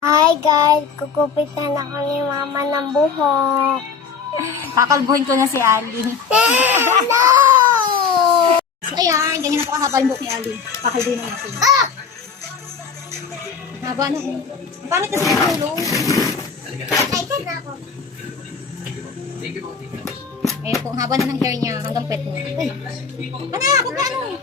Hi guys, kukupitan ako ni mama ng buhok. Kakalbuhin ko na si Ali. No! Ayan, ganyan na po kahaba yung buhok ni Ali. Kakalbuhin na natin. Haba na eh. Pangit kasi yung tulong. Excited na ako. Ayan po, ang haba na ng hair niya hanggang pet mo. Uy! Anak, huwag na ano.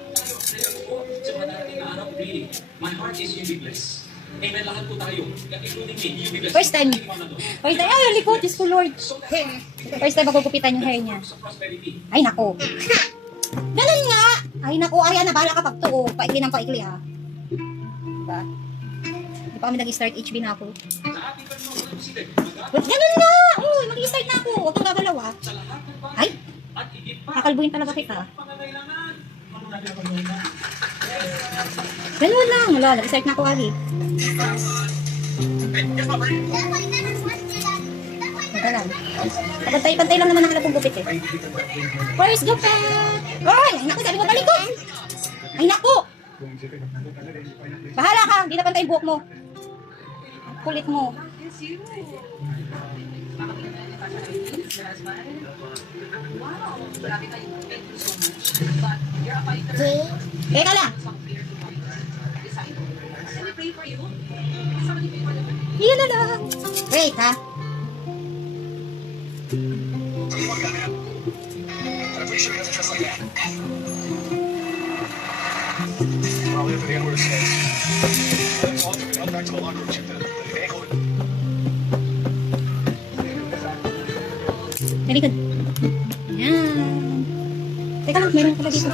My heart is uniqueness. Amen, lahat po tayo, including me, uniqueness. First time. First time. Ay, ang likod. Diyos ko, Lord. First time magugupitan yung hair niya. Ay, nako. Ganun nga. Ay, nako. Ayan, bahala ka pag to. Oh. Paikli ng paikli, ha. Diba? Hindi pa kami nag-start HB na ako. But ganun nga. Uy, mag-start na ako. Huwag kang gagalaw, ha. Ay, kakalbuhin talaga kita. Ganun lang. Wala, nag-start na ako, Ali. Ito lang. Pantay-pantay lang naman ang halapong gupit eh. Where's gupit? Ay, naku, sabi ko talikod. Ay, naku. Bahala ka, hindi na pantay yung buhok mo. Ang kulit mo. Teka lang. Iyan na lang. Wait, ha? Talikod. Ayan. Teka lang, meron pala dito.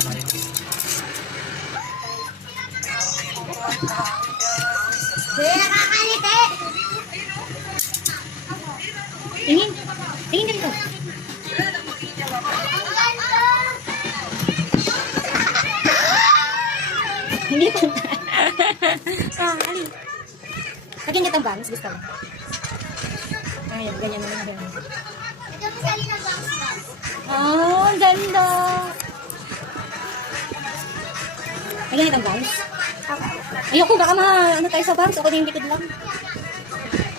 Nakakalite! Tingin. Tingin dito. Hindi pa. Ali. Lagyan niya itong bangs. Gusto mo. Ayan, ganyan naman na ganyan. Ito masali ng box na. Oh, ang ganda. Lagyan niya itong bangs. Ayoko, baka ano tayo sa bangs. Ako na yung likod lang.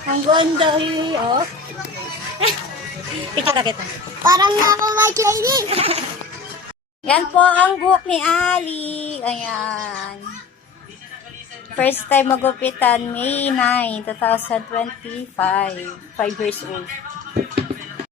Ang ganda eh. Oh. Picture ka kita. Parang ako white lady. Yan po ang buhok ni Ali. Ayan. First time magupitan, May 9, 2025. 5 years old.